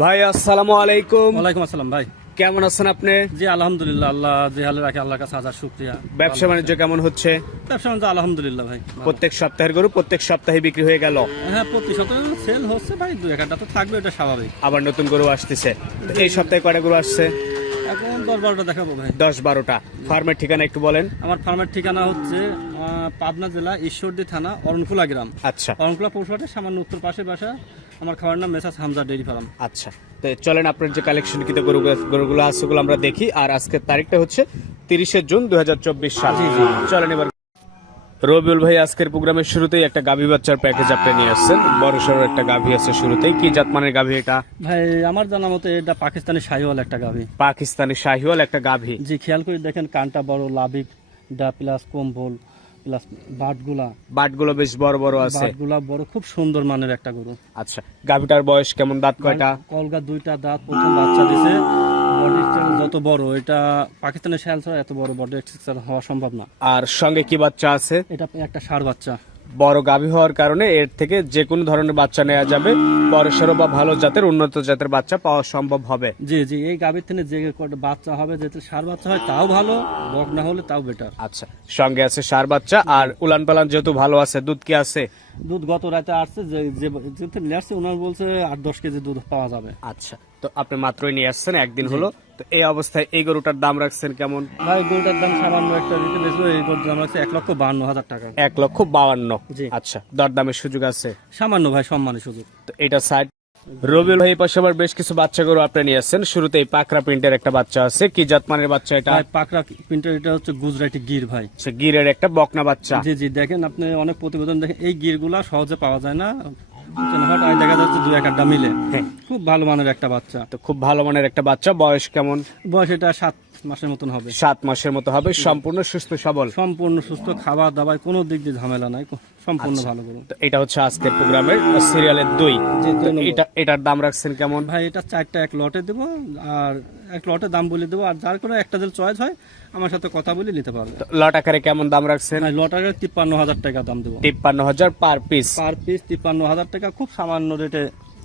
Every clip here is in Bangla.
ভাই আসসালামু আলাইকুম। ওয়ালাইকুম আসসালাম ভাই। কেমন আছেন আপনি? জি আলহামদুলিল্লাহ আল্লাহ যে হালে রাখে আল্লাহর কাছে হাজার শুক্রিয়া। ব্যবসা বাণিজ্য কেমন হচ্ছে? ব্যবসা বাণিজ্য আলহামদুলিল্লাহ ভাই প্রত্যেক সপ্তাহের গরু প্রত্যেক সপ্তাহে বিক্রি হয়ে গেল। হ্যাঁ প্রতি সপ্তাহে সেল হচ্ছে ভাই দু একটা তো থাকবে এটা স্বাভাবিক। আবার নতুন গরু আসতেছে। এই সপ্তাহে কয়টা গরু আসছে? এখন দশ বারোটা দেখাবো ভাই। দশ বারোটা। ফার্মের ঠিকানা একটু বলেন। আমার ফার্মের ঠিকানা হচ্ছে পাবনা জেলা ঈশ্বরদী থানা অরণকুলা গ্রাম। আচ্ছা। অরণকুলা পৌরসভাতে সামান্য উত্তর পাশে বাসা। আমার খাবার নাম মেসাজ হামজা ডেরি ফার্ম। আচ্ছা। তো চলেন আপনার যে কালেকশন কিন্তু গরু গরুগুলো আছে ওগুলো আমরা দেখি। আর আজকের তারিখটা হচ্ছে তিরিশে জুন দু সাল। চলেন এবার রবিউল ভাই আজকের প্রোগ্রামের শুরুতেই একটা গাভী বাচ্চার প্যাকেজ আপনি নিয়ে আসছেন। বড় সড়ো একটা গাভী আছে শুরুতেই। কি জাতমানের গাভী এটা? ভাই আমার জানা মতে এটা পাকিস্তানি শাহিওয়াল একটা গাভী। পাকিস্তানি শাহিওয়াল একটা গাভী। জি খেয়াল করে দেখেন কানটা বড় লাভিক ডা প্লাস কম্বল প্লাস বাটগুলা। বাটগুলো বেশ বড় বড় আছে। বাটগুলা বড় খুব সুন্দর মানের একটা গরু। আচ্ছা গাভীটার বয়স কেমন? দাঁত কয়টা? কলগা দুইটা দাঁত প্রথম বাচ্চা দিছে। স্ট্রাকচার বড় এটা পাকিস্তানের শ্যাল ছাড়া এত বড় বডি হওয়া সম্ভব না। আর সঙ্গে কি বাচ্চা আছে? এটা একটা বাচ্চা। বড় গাভী হওয়ার কারণে এর থেকে যে কোনো ধরনের বাচ্চা নেওয়া যাবে। বড়সড় বা ভালো জাতের উন্নত জাতের বাচ্চা পাওয়া সম্ভব হবে। জি জি এই গাভীর থেকে যে বাচ্চা হবে যেহেতু সার বাচ্চা হয় তাও ভালো বক না হলে তাও বেটার আচ্ছা সঙ্গে আছে সার বাচ্চা আর উলান পালান যেহেতু ভালো আছে দুধ কি আছে? দুধ গত রাতে আসছে যে যে যেহেতু নিয়ে আসছে ওনার বলছে আট দশ কেজি দুধ পাওয়া যাবে। আচ্ছা তো আপনি মাত্রই নিয়ে আসছেন একদিন হলো। তো এই অবস্থায় এই গরুটার দাম রাখছেন কেমন? ভাই গরুটার দাম সামান্য একটা দিতে বেশি এই গরুটার দাম রাখছে এক লক্ষ বান্ন হাজার টাকা। এক লক্ষ বাউান্ন জি। আচ্ছা দরদামের সুযোগ আছে? সামান্য ভাই সম্মানের সুযোগ। তো এটা সাইড রবিউল ভাই পাশে আবার বেশ কিছু বাচ্চা গরু আপনি নিয়ে আসছেন। শুরুতে এই পাকড়া প্রিন্টের একটা বাচ্চা আছে। কি জাতমানের বাচ্চা এটা? পাকড়া প্রিন্টার এটা হচ্ছে গুজরাটি গির ভাই। আচ্ছা, গিরের একটা বকনা বাচ্চা। জি জি দেখেন আপনি অনেক প্রতিবেদন দেখেন এই গিরগুলা সহজে পাওয়া যায় না। বুঝছেন, হঠাৎ দেখা যাচ্ছে দু এক আড্ডা মিলে। হ্যাঁ। খুব ভালো মানের একটা বাচ্চা। তো খুব ভালো মানের একটা বাচ্চা। বয়স কেমন? বয়স এটা সাত মাসের মতন হবে। সাত মাসের মতো হবে সম্পূর্ণ সুস্থ সবল। সম্পূর্ণ সুস্থ খাবার দাবার কোনো দিক দিয়ে ঝামেলা নাই সম্পূর্ণ আচ্ছা। ভালো করুন। এটা হচ্ছে আজকের প্রোগ্রামের সিরিয়ালের দুই। এটা এটার দাম রাখছেন কেমন? ভাই এটা চারটা এক লটে দেবো আর এক লটে দাম বলে দেবো আর যার কোনো একটা যদি চয়েস হয় আমার সাথে কথা বলে নিতে পারবে। লট আকারে কেমন দাম রাখছেন? ভাই লটারে তিপ্পান্ন হাজার টাকা দাম দেবো। তিপ্পান্ন হাজার পার পিস। পার পিস তিপ্পান্ন হাজার টাকা খুব সামান্য রেটে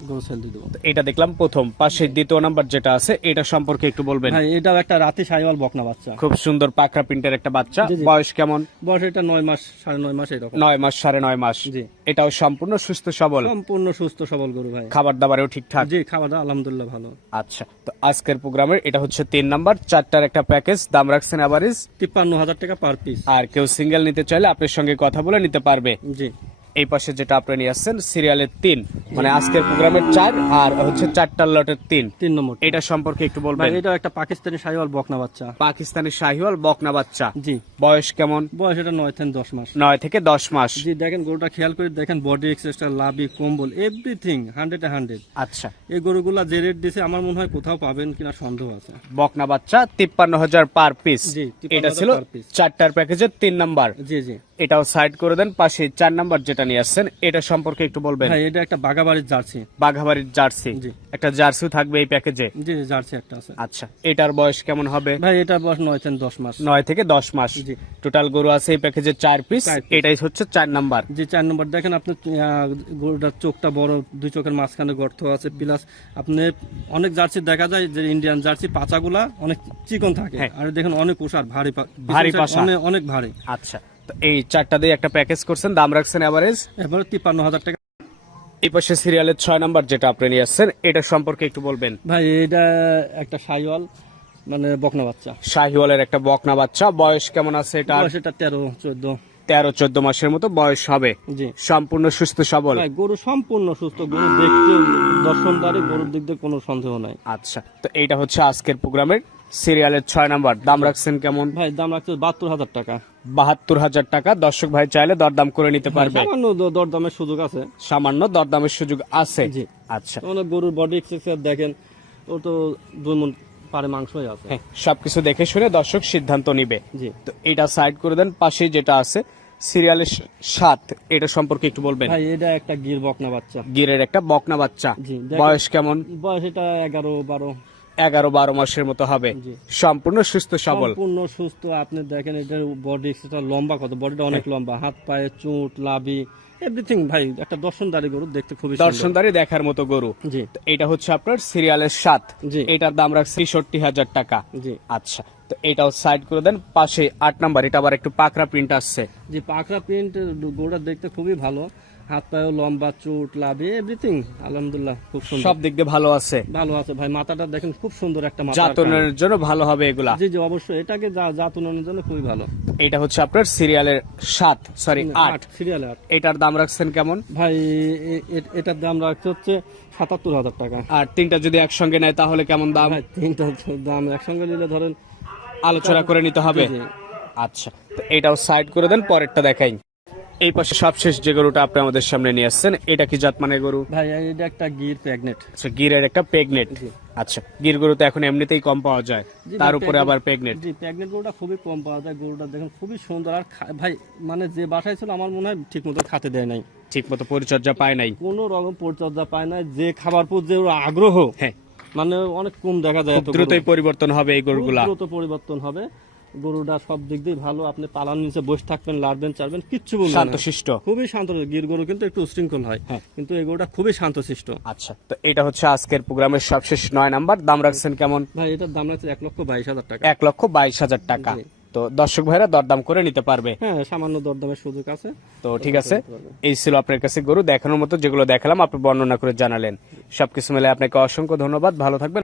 গরু সেল দিয়ে দেবো। এটা দেখলাম প্রথম পাশে দ্বিতীয় নাম্বার যেটা আছে এটা সম্পর্কে একটু বলবেন। এটাও একটা রাতে সাইওয়াল বকনা বাচ্চা। খুব সুন্দর পাকড়া প্রিন্টের একটা বাচ্চা। বয়স কেমন? বয়স এটা নয় মাস সাড়ে নয় মাস এরকম। নয় মাস সাড়ে নয় মাস। জি। এটাও সম্পূর্ণ সুস্থ সবল। সম্পূর্ণ সুস্থ সবল গরু ভাই। খাবার দাবারেও ঠিকঠাক? জি খাবার দাবার আলহামদুলিল্লাহ ভালো। আচ্ছা তো আজকের প্রোগ্রামের এটা হচ্ছে তিন নাম্বার চারটার একটা প্যাকেজ দাম রাখছেন অ্যাভারেজ তিপ্পান্ন হাজার টাকা পার পিস আর কেউ সিঙ্গেল নিতে চাইলে আপনার সঙ্গে কথা বলে নিতে পারবে। জি। এই পাশে যেটা আপনি নিয়ে আসছেন সিরিয়ালের তিন মানে আজকের প্রোগ্রামের চার আর হচ্ছে চারটার লটের তিন। তিন নম্বর এটা সম্পর্কে একটু বলবেন? এটাও একটা পাকিস্তানি সাইওয়াল বকনা বাচ্চা। পাকিস্তানি শাহিওয়াল বকনা বাচ্চা। জি। বয়স কেমন? বয়স এটা নয় থেকে দশ মাস। নয় থেকে দশ মাস। জি দেখেন গরুটা খেয়াল করে দেখেন বডি এক্সেসটা লাভি কম্বল এভরিথিং হান্ড্রেড হান্ড্রেড আচ্ছা। এই গরুগুলা যে রেট দিছে আমার মনে হয় কোথাও পাবেন কিনা সন্দেহ আছে। বকনা বাচ্চা তিপ্পান্ন হাজার পার পিস জি, এটা ছিল চারটার প্যাকেজের তিন নাম্বার জি জি। এটাও সাইড করে দেন পাশে চার নাম্বার যেটা নিয়ে আসছেন এটা সম্পর্কে একটু বলবেন। ভাই এটা একটা বাগাবাড়ির জার্সি। বাঘাবাড়ির জার্সি। জি। একটা জার্সি থাকবে এই প্যাকেজে? জি জি, জার্সি একটা আছে। আচ্ছা এটার বয়স কেমন হবে? ভাই এটা বয়স নয় থেকে দশ মাস। নয় থেকে দশ মাস। জি। টোটাল গরু আছে এই প্যাকেজে চার পিস এটাই হচ্ছে চার নাম্বার। যে চার নম্বর। দেখেন আপনি গরুটার চোখটা বড় দুই চোখের মাঝখানে গর্ত আছে প্লাস আপনি অনেক জার্সি দেখা যায় যে ইন্ডিয়ান জার্সি পাচাগুলা অনেক চিকন থাকে। হ্যাঁ। আর দেখেন অনেক ওষার ভারী ভারী পাশা। অনেক ভারী। আচ্ছা। এই চারটা দিয়ে একটা প্যাকেজ করছেন দাম রাখছেন এভারেজ এবারে তিপ্পান্ন হাজার টাকা। এই পাশে সিরিয়ালের ছয় নাম্বার যেটা আপনি নিয়ে আসছেন এটা সম্পর্কে একটু বলবেন। ভাই এটা একটা সাইওয়াল মানে বকনা বাচ্চা। শাহিওয়ালের একটা বকনা বাচ্চা বয়স কেমন আছে এটা? বয়স এটা তেরো চোদ্দ। তেরো চোদ্দ মাসের মতো বয়স হবে। জি। সম্পূর্ণ সুস্থ সবল? ভাই গরু সম্পূর্ণ সুস্থ গরু দেখতে দর্শনদারি গরুর দিক দিয়ে কোনো সন্দেহ নাই। আচ্ছা তো এইটা হচ্ছে আজকের প্রোগ্রামের সিরিয়ালের ছয় নাম্বার দাম রাখছেন কেমন? ভাই দাম রাখছে বাহাত্তর হাজার টাকা। বাহাত্তর হাজার টাকা। দর্শক ভাই চাইলে দরদাম করে নিতে পারবে। সামান্য দরদামের সুযোগ আছে। সামান্য দরদামের সুযোগ আছে। আচ্ছা। অনেক গরুর বডি এক্সারসাইজ দেখেন ও তো দুই মন পারে মাংসই আছে। হ্যাঁ সবকিছু দেখে শুনে দর্শক সিদ্ধান্ত নিবে। জি। তো এটা সাইড করে দেন পাশে যেটা আছে সিরিয়ালের সাত এটা সম্পর্কে একটু বলবেন? ভাই এটা একটা গির বকনা বাচ্চা। গিরের একটা বকনা বাচ্চা। বয়স কেমন? বয়স এটা এগারো বারো। এগারো বারো মাসের মতো হবে। সম্পূর্ণ সুস্থ সবল। সম্পূর্ণ সুস্থ। আপনি দেখেন এটার বডি লম্বা কত? বডিটা অনেক লম্বা। হাত পায়ে চুট লাভি এভরিথিং ভাই একটা দর্শনদারি গরু দেখতে খুবই। দর্শনদারি দেখার মতো গরু। জি। এটা হচ্ছে আপনার সিরিয়ালের সাত। জি। এটার দাম রাখছে ছেষট্টি হাজার টাকা। জি। আচ্ছা তো এটাও সাইড করে দেন। পাশে আট নাম্বার এটা আবার একটু পাকড়া প্রিন্ট আসছে। জি পাকড়া প্রিন্ট গরুটা দেখতে খুবই ভালো। হাত পায়েও লম্বা চুট লাভি এভরিথিং আলহামদুলিল্লাহ খুব সুন্দর। সব দিক দিয়ে ভালো আছে। ভালো আছে ভাই মাথাটা দেখেন খুব সুন্দর একটা মাথা জাতনের জন্য ভালো হবে এগুলা। জি জি অবশ্যই এটাকে জাতনের জন্য খুবই ভালো। এটা হচ্ছে আপনার সিরিয়ালের সাত সরি আট। সিরিয়াল আট। এটার দাম রাখছেন কেমন? ভাই এটার দাম রাখছে হচ্ছে সাতাত্তর হাজার টাকা। আর তিনটা যদি একসঙ্গে নেয় তাহলে কেমন দাম? তিনটা দাম একসঙ্গে নিলে ধরেন আলোচনা করে নিতে হবে। আচ্ছা তো এটাও সাইড করে দেন পরেরটা দেখাই। এই পাশে সবশেষ যে গরুটা আপনি আমাদের সামনে নিয়ে আসছেন এটা কি জাত মানে গরু? ভাই এটা একটা গির প্যাগনেট আচ্ছা গিরের একটা পেগনেট আচ্ছা গির গরু তো এখন এমনিতেই কম পাওয়া যায়। তার উপরে আবার পেগনেট জি প্যাগনেট গরুটা খুবই কম পাওয়া যায়। গরুটা দেখেন খুবই সুন্দর। আর ভাই মানে যে বাসায় ছিল আমার মনে হয় ঠিক মতো খাতে দেয় নাই। ঠিক মতো পরিচর্যা পায় নাই। কোনো রকম পরিচর্যা পায় না যে খাবার পর যে আগ্রহ হ্যাঁ। মানে অনেক কম দেখা যায়। দ্রুতই পরিবর্তন হবে এই গরুগুলা। দ্রুত পরিবর্তন হবে। গরুটা সব দিক দিয়ে ভালো আপনি পালার নিচে বসে থাকবেন লাড়বেন চাড়বেন কিচ্ছু বলবেন শান্তশিষ্ট। খুবই শান্ত গির গরু কিন্তু একটু উশৃঙ্খল হয় হ্যাঁ। কিন্তু এই গরুটা খুবই শান্তশিষ্ট। আচ্ছা তো এটা হচ্ছে আজকের প্রোগ্রামের সবশেষ নয় নাম্বার। দাম রাখছেন কেমন? ভাই এটার দাম লাগছে এক লক্ষ বাইশ হাজার টাকা। এক লক্ষ বাইশ হাজার টাকা। তো দর্শক ভাইরা দরদাম করে নিতে পারবে। হ্যাঁ সামান্য দরদামের সুযোগ আছে। তো ঠিক আছে। এই ছিল আপনার কাছে গরু। দেখানোর মতো যেগুলো দেখালাম আপনি বর্ণনা করে জানালেন। সবকিছু মিলে আপনাকে অসংখ্য ধন্যবাদ। ভালো থাকবেন।